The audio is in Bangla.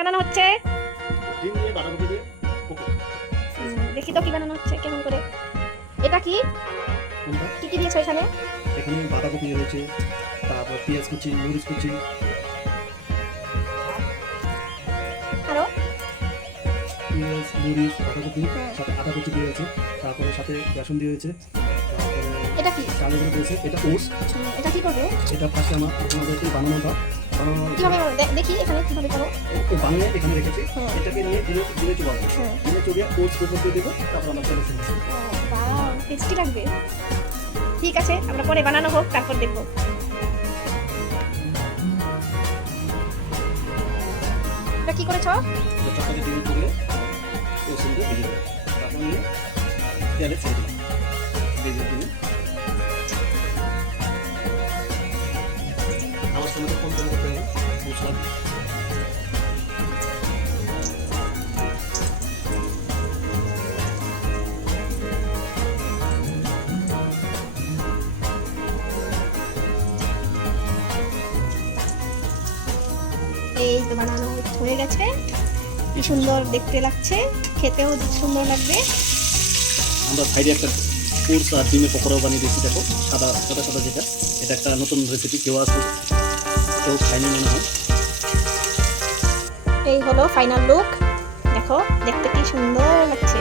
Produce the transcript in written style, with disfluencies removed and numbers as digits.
বানানো হচ্ছে? ডিম দিয়ে বাঁধাকপি দিয়ে পকোড়া। দেখি তো কি বানানো হচ্ছে কেমন করে। এটা কি কোনটা? কি কি দিয়েছো এখানে? এখানে বাঁধাকপি রয়েছে, তারপর পেঁয়াজ কুচি, মরিচ কুচি, আরো পেঁয়াজ, মরিচ, বাঁধাকপি, হ্যাঁ। সাথে আদা কুচি দিয়েছে, তারপরে সাথে বেসন দিয়েছে, তারপরে এটা কি? চালের গুঁড়ো দিয়েছে। এটা ওটস। এটা কি করবে? এটা ফার্স্টে আমাদের এই বানানোটা কিভাবে দেখি এখানে কিভাবে করো। বানিয়ে এখানে রেখেছি। হ্যাঁ। এটাকে নিয়ে দিনে চুবাবো। হ্যাঁ। দিনে চুবিয়ে ওটস উপর দিয়ে দেবো, তারপর আমরা চলে এসেছি। বাহ, টেস্টি লাগবে। ঠিক আছে, আমরা পরে বানানো হোক তারপর দেখবো। এটা কি করেছো? চটকাতে দিনে চুবিয়ে ওটস দিয়ে ভেজে দেবো, তারপর নিয়ে তেলে ছেড়ে দিলাম ভেজে দিনে। আমার সময়টা কম করতে হবে মশলা দিয়ে। এই তো বানানো হয়ে গেছে। কি সুন্দর দেখতে লাগছে, খেতেও সুন্দর লাগবে। আমরা সাইডে একটা ওটস আর ডিমের পকোড়াও বানিয়ে দিয়েছি। দেখো সাদা সাদা সাদা যেটা, এটা একটা নতুন রেসিপি, কেউ খায়নি মনে হয়। এই হলো ফাইনাল লুক। দেখো দেখতে কি সুন্দর লাগছে।